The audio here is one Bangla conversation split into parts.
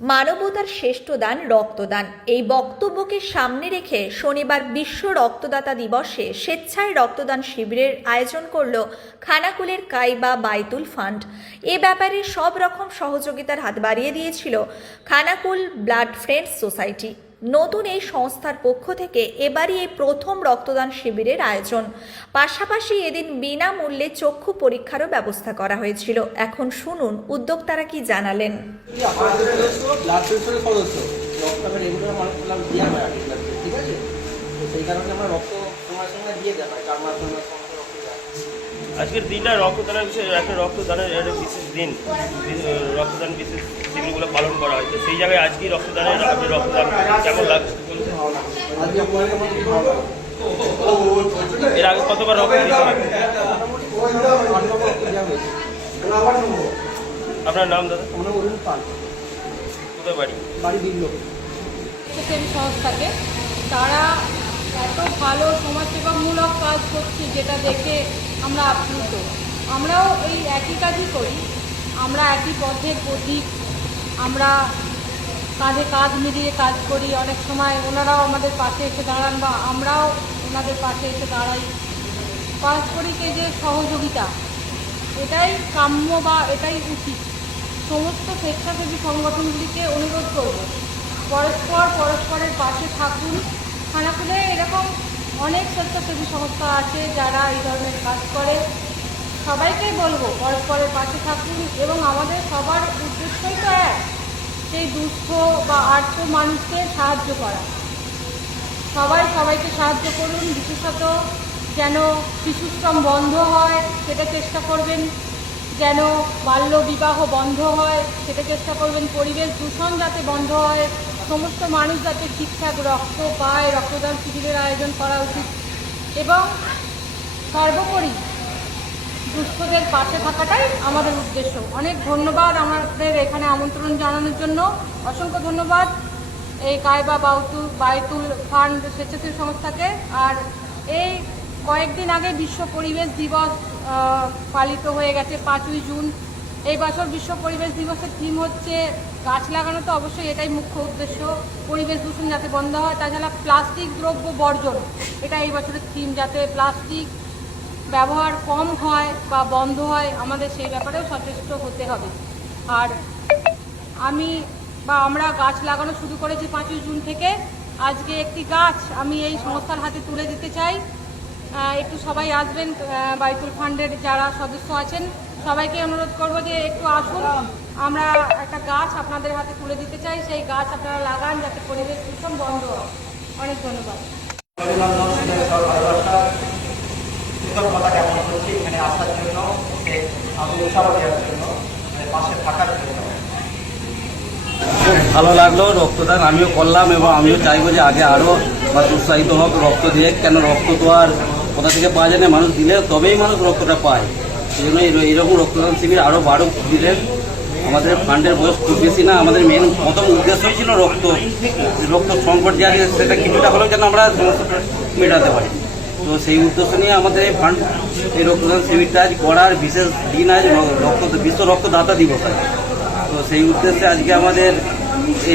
মানবতার শ্রেষ্ঠ দান রক্তদান, এই বক্তব্যকে সামনে রেখে শনিবার বিশ্ব রক্তদাতা দিবসে স্বেচ্ছায় রক্তদান শিবিরের আয়োজন করল খানাকুলের কাইবা বাইতুল ফান্ড। এ ব্যাপারে সব রকম সহযোগিতার হাত বাড়িয়ে দিয়েছিল খানাকুল ব্লাড ফ্রেন্ডস সোসাইটি। নতুন এই সংস্থার পক্ষ থেকে এবারই এই প্রথম রক্তদান শিবিরের আয়োজন। পাশাপাশি এদিন বিনামূল্যে চক্ষু পরীক্ষারও ব্যবস্থা করা হয়েছিল। এখন শুনুন উদ্যোক্তারা কি জানালেন। আজকের দিনটা রক্তদানের বিষয়ে একটা রক্তদানের একটা বিশেষ দিন, রক্তদান বিশেষ শিবিরগুলো পালন করা হয়। তো সেই জায়গায় আজকেই রক্তদানের রক্তদান কেমন লাগছে? এর আগে কতবার রক্ত দিয়েছিলেন? আপনার নাম দাদা? কোথায় বাড়ি? সংস্থাকে তারা এত ভালো সমাজসেবামূলক কাজ করছে, যেটা দেখে আমরা আপ্লুত। আমরাও এই একই কাজই করি, আমরা একই পথের পথিক, আমরা কাঁধে কাঁধ মিলিয়ে কাজ করি। অনেক সময় ওনারাও আমাদের পাশে এসে দাঁড়ান বা আমরাও ওনাদের পাশে এসে দাঁড়াই। পারস্পরিক এই যে সহযোগিতা, এটাই কাম্য বা এটাই উচিত। সমস্ত স্বেচ্ছাসেবী সংগঠনগুলিকে অনুরোধ করব, পরস্পরের পাশে থাকুন। খানাকুলে এরকম অনেক স্বেচ্ছাসেবী সংস্থা আছে যারা এই ধরনের কাজ করে। সবাইকেই বলবো পরস্পরের পাশে থাকুন, এবং আমাদের সবার উদ্দেশ্যই তো এক, সেই দুস্থ বা আর্ত মানুষকে সাহায্য করা। সবাই সবাইকে সাহায্য করুন। বিশেষত যেন শিশুশ্রম বন্ধ হয় সেটা চেষ্টা করবেন, যেন বাল্য বিবাহ বন্ধ হয় সেটা চেষ্টা করবেন, পরিবেশ দূষণ যাতে বন্ধ হয়, সমস্ত মানুষ যাতে ঠিকঠাক রক্ত পায়, রক্তদান শিবিরের আয়োজন করা উচিত, এবং সর্বোপরি দুস্থদের পাশে থাকাটাই আমাদের উদ্দেশ্য। অনেক ধন্যবাদ আমাদের এখানে আমন্ত্রণ জানানোর জন্য, অসংখ্য ধন্যবাদ এই কাইবা বাইতুল ফান্ড স্বেচ্ছাসেবী সংস্থাকে। আর এই কয়েকদিন আগে বিশ্ব পরিবেশ দিবস পালিত হয়ে গেছে 5ই জুন। এই বছর বিশ্ব পরিবেশ দিবসের থিম হচ্ছে গাছ লাগানো। তো অবশ্যই এটাই মুখ্য উদ্দেশ্য, পরিবেশ দূষণ যাতে বন্ধ হয়। তাছাড়া প্লাস্টিক দ্রব্য বর্জন, এটা এই বছরের থিম, যাতে প্লাস্টিক ব্যবহার কম হয় বা বন্ধ হয়, আমাদের সেই ব্যাপারেও সচেষ্ট হতে হবে। আর আমরা গাছ লাগানো শুরু করেছি 5ই জুন থেকে। আজকে একটি গাছ আমি এই সংস্থার হাতে তুলে দিতে চাই। একটু সবাই আসবেন, বাইতুল ফান্ডের যারা সদস্য আছেন সবাইকে অনুরোধ করব যে একটু আসুন, আমরা একটা গাছ আপনাদের হাতে তুলে দিতে চাই। সেই গাছ আপনারা লাগান যাতে পরিবেশ দূষণ বন্ধ হয়। অনেক ধন্যবাদ। এখানে আসার জন্য, উৎসাহ দেওয়ার জন্য, পাশে থাকার জন্য খুব ভালো লাগলো। রক্তদান আমিও করলাম এবং আমিও চাইবো যে আগে আরও উৎসাহিত হোক রক্ত দিয়ে। কেন রক্ত তো আর কোথা থেকে পাওয়া যায় না, মানুষ দিলে তবেই মানুষ রক্তটা পায়। সেই জন্য এইরকম রক্তদান শিবির আরও বাড়ুক দিলেন। আমাদের ফান্ডের বয়স খুব বেশি না, আমাদের মেন প্রথম উদ্দেশ্যই ছিল রক্ত সংকট যে আছে সেটা কিছুটা হলেও যেন আমরা সমস্যাটা মেটাতে পারি। তো সেই উদ্দেশ্য নিয়ে আমাদের এই ফান্ড এই রক্তদান শিবিরটা আজ করার বিশেষ দিন, আজ বিশ্ব রক্তদাতা দিবস আছে। তো সেই উদ্দেশ্যে আজকে আমাদের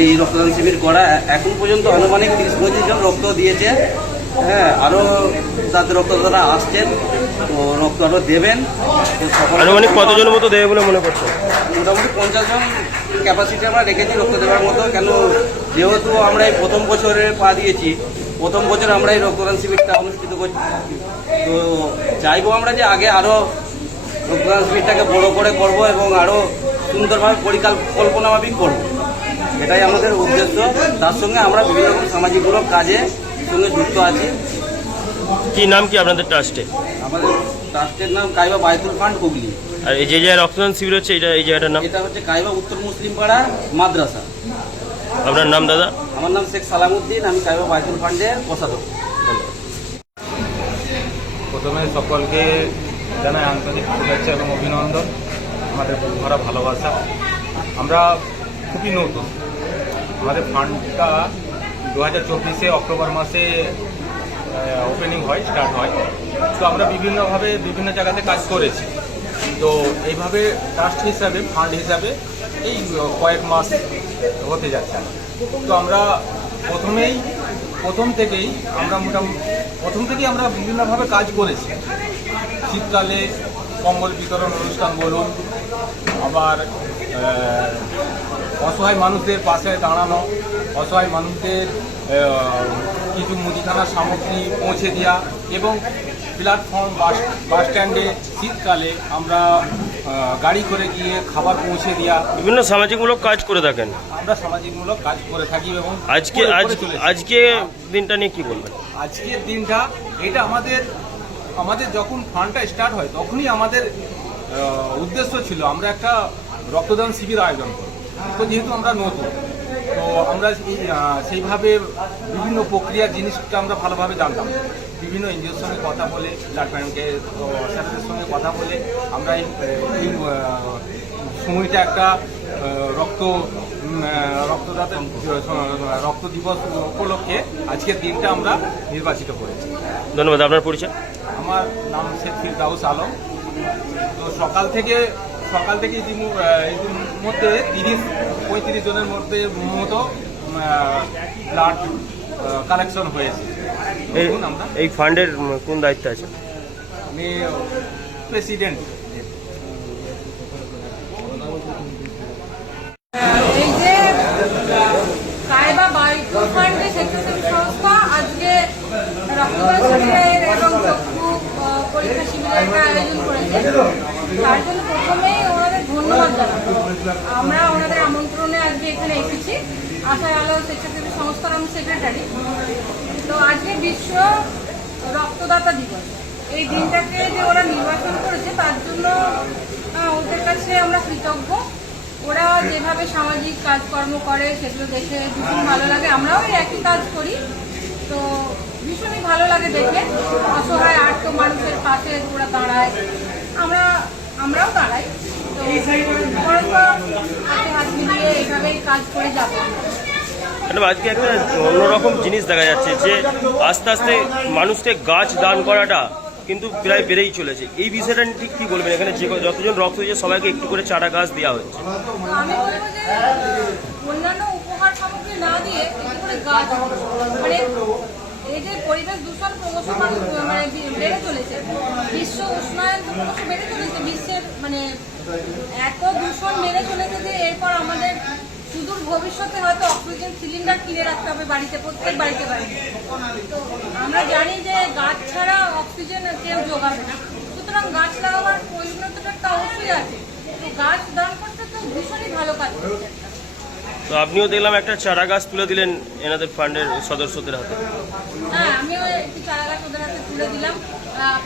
এই রক্তদান শিবির করা। এখন পর্যন্ত আনুমানিক 30-35 জন রক্ত দিয়েছে। হ্যাঁ, আরও তাদের রক্তদাতারা আসছেন, তো রক্ত আরও দেবেন। তো আনুমানিক কতজনের মতো দেবে বলে মনে করছেন? মোটামুটি 50 জন ক্যাপাসিটি আমরা রেখেছি রক্ত দেওয়ার মতো। কেন, যেহেতু আমরা এই প্রথম বছরে পা দিয়েছি, প্রথম বছর আমরা এই রক্তদান শিবিরটা অনুষ্ঠিত করছি। তো চাইবো আমরা যে আগে আরও রক্তদান শিবিরটাকে বড় করে করব এবং আরও সুন্দরভাবে পরিকল্পনাভাবেই করব, এটাই আমাদের উদ্দেশ্য। তার সঙ্গে আমরা বিভিন্ন রকম সামাজিকমূলক কাজে সঙ্গে যুক্ত আছি। কি নাম কি আপনাদের ট্রাস্টে? আমাদের ট্রাস্টের নাম কাইবা বাইতুল ফান্ড হুগলি। আর এই যে রক্তদান শিবির হচ্ছে এই জায়গাটার নাম? এটা হচ্ছে কাইবা উত্তর মুসলিম পাড়া মাদ্রাসা। আপনার নাম দাদা? আমার নাম শেখ সালামউদ্দিন, আমি কাইবা বাইতুল ফান্ডের কোষাধ্যক্ষ। প্রথমে সকলকে জানাই আন্তরিক শুভেচ্ছা এবং অভিনন্দন, আমাদের ভরা ভালোবাসা। আমরা খুবই নতুন, আমাদের ফান্ডটা 2024 অক্টোবর মাসে ওপেনিং হয়, স্টার্ট হয়। তো আমরা বিভিন্নভাবে বিভিন্ন জায়গাতে কাজ করেছি। তো এইভাবে ট্রাস্ট হিসাবে, ফান্ড হিসাবে এই কয়েক মাস হতে যাচ্ছে না। তো আমরা প্রথম থেকেই আমরা বিভিন্নভাবে কাজ করেছি। শীতকালে কম্বল বিতরণ অনুষ্ঠান বলুন, আবার অসহায় মানুষদের পাশে দাঁড়ানো, অসহায় মানুষদের কিছু মুদিখানার সামগ্রী পৌঁছে দেওয়া, এবং প্ল্যাটফর্ম বাস স্ট্যান্ডে শীতকালে আমরা গাড়ি করে গিয়ে খাবার পৌঁছে দেওয়া, বিভিন্ন সামাজিকমূলক কাজ করে থাকেন। আমরা সামাজিকমূলক কাজ করে থাকি। এবং আজকে দিনটা নিয়ে কি বলবেন? আজকের দিনটা এটা আমাদের যখন ফান্ডটা স্টার্ট হয় তখনই আমাদের উদ্দেশ্য ছিল আমরা একটা রক্তদান শিবির আয়োজন করব। তো যেহেতু আমরা নতুন, তো আমরা সেইভাবে বিভিন্ন প্রক্রিয়ার জিনিসটা আমরা ভালোভাবে জানতাম। বিভিন্ন এনজিওর সঙ্গে কথা বলে, ব্লাড ব্যাংকের অফিসারদের সঙ্গে কথা বলে আমরা এই সময়টা একটা রক্ত দিবস উপলক্ষে আজকের দিনটা আমরা নির্বাচিত করেছি। ধন্যবাদ। আপনার পরিচয়? আমার নাম শেখ ফিরদাউস আলম। তো সকাল থেকে ইতিমধ্যে 30-35 জনের মতো ব্লাড কালেকশন হয়েছে। এই ফান্ডের কোন দায়িত্ব আছে? আমি প্রেসিডেন্ট। এই যে কায়বা বাইতুল ফান্ডে স্বেচ্ছাসেবী সংস্থা আজকে রক্তদান শিবিরের এবং চক্ষু পরীক্ষা শিবিরের একটা আয়োজন করেছে। তার জন্য প্রথমেই ওনাদের ধন্যবাদ জানাবো। আমরা ওনাদের আমন্ত্রণে আজকে এখানে এসেছি। আশার আলো স্বেচ্ছাসেবী সংস্থার আমি সেক্রেটারি। তো আজকে বিশ্ব রক্তদাতা দিবস, এই দিনটাকে যে ওরা নির্বাচন করেছে তার জন্য ওদের কাছে আমরা কৃতজ্ঞ। ওরা যেভাবে সামাজিক কাজকর্ম করে সেগুলো দেখে ভীষণ ভালো লাগে। আমরাও একই কাজ করি, তো ভীষণই ভালো লাগে দেখে। অসহায় আর্ত মানুষের পাশে ওরা দাঁড়ায়, আমরাও দাঁড়াই। তো হাতে হাত মিলিয়ে এইভাবেই কাজ করে যাবো। আজকে একটা অন্যরকম জিনিস দেখা যাচ্ছে যে আস্তে আস্তে মানুষকে গাছ দান করাটা কিন্তু প্রায় বেড়েই চলেছে। এই বিষয়টা ঠিক কী বলবেন? এখানে যতজন রক্ত দিয়েছে সবাইকে একটু করে চারা গাছ দেওয়া হচ্ছে। আমি বলবো যে অন্যান্য উপহার সামগ্রী না দিয়ে একটু করে গাছ, মানে এই যে পরিবেশ দূষণ ক্রমশ বেড়ে চলেছে, বিশ্ব উষ্ণায়ন ক্রমশ বেড়ে চলেছে, বিশ্বের মানে এত দূষণ বেড়ে চলেছে যে এরপর আমাদের সুদূর ভবিষ্যতে হয়তো অক্সিজেন সিলিন্ডার কিনে রাখতে হবে বাড়িতে, প্রত্যেক বাড়িতে। তো আমরা জানি যে গাছ ছাড়া অক্সিজেন কেউ যোগাবে না, সুতরাং গাছ লাগাবার প্রয়োজনীয়তাটা একটা অবশ্যই আছে। তো গাছ দান করতে তো ভীষণই ভালো কাজ করছে। তো আপনিও দেখলাম একটা চারা গাছ তুলে দিলেন এনাদের ফান্ডের সদস্যদের হাতে। হ্যাঁ, আমিও একটি চারা গাছ ওদের হাতে তুলে দিলাম।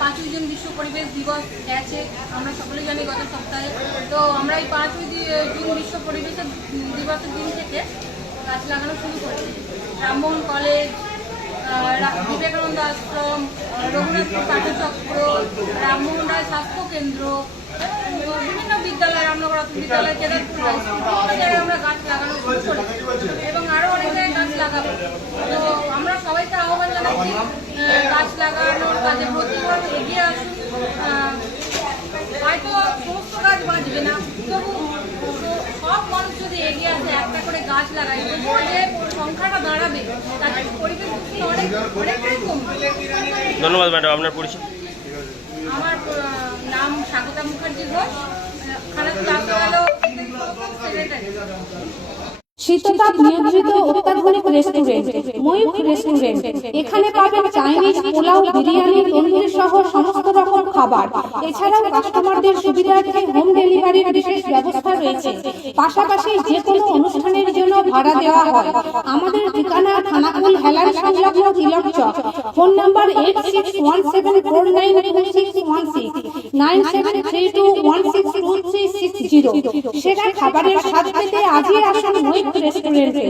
5ই জুন বিশ্ব পরিবেশ দিবস গেছে, আমরা সকলেই জানি গত সপ্তাহে। তো আমরা এই 5ই জুন বিশ্ব পরিবেশ দিবসের দিন থেকে গাছ লাগানো শুরু করেছি। রামমোহন কলেজ, বিবেকানন্দ আশ্রম, রঘুনাথপুর পাঠচক্র, রামমোহন রায় স্বাস্থ্য কেন্দ্র, বিভিন্ন বিদ্যালয়, রামনগর বিদ্যালয়, কেদারপুর হাই স্কুল, বিভিন্ন জায়গায় আমরা গাছ লাগানো শুরু করেছি এবং আরও অনেক জায়গায় গাছ লাগাবো। তো আমরা সবাইকে আহ্বান জানাচ্ছি গাছ লাগানোর কাজে প্রতিবার এগিয়ে আসুন। হয়তো সমস্ত গাছ বাঁচবে না, তবু সব মানুষ যদি এগিয়ে আসে, একটা করে গাছ লাগায়, তবুও যে সংখ্যাটা দাঁড়াবে তাতে পরিবেশ দূষণ অনেকটাই কমবে। ধন্যবাদ ম্যাডাম। আপনার পরিচয়? আমার নাম স্বাগতা মুখার্জি ঘোষ, খানাকুল আশার আলো সেক্রেটারি। শীততাপ নিয়ন্ত্রিত অত্যাধুনিক রেস্টুরেন্ট ময়ূখ রেস্টুরেন্ট। এখানে পাবেন চাইনিজ, পোলাও, বিরিয়ানি, তন্দুরি সহ সমস্ত রকম খাবার। এছাড়াও কাস্টমারদের সুবিধার্থে হোম ডেলিভারির বিশেষ ব্যবস্থা রয়েছে। পাশাপাশি যে কোনো অনুষ্ঠানের জন্য ভাড়া দেওয়া হয়। আমাদের ঠিকানা খানাকুল হেলান সংলগ্ন তিলক চক। Phone number 8617492616 9732162360। সেরা খাবারের স্বাদ পেতে আজই আসুন ময়ূখ রেস্টুরেন্টে।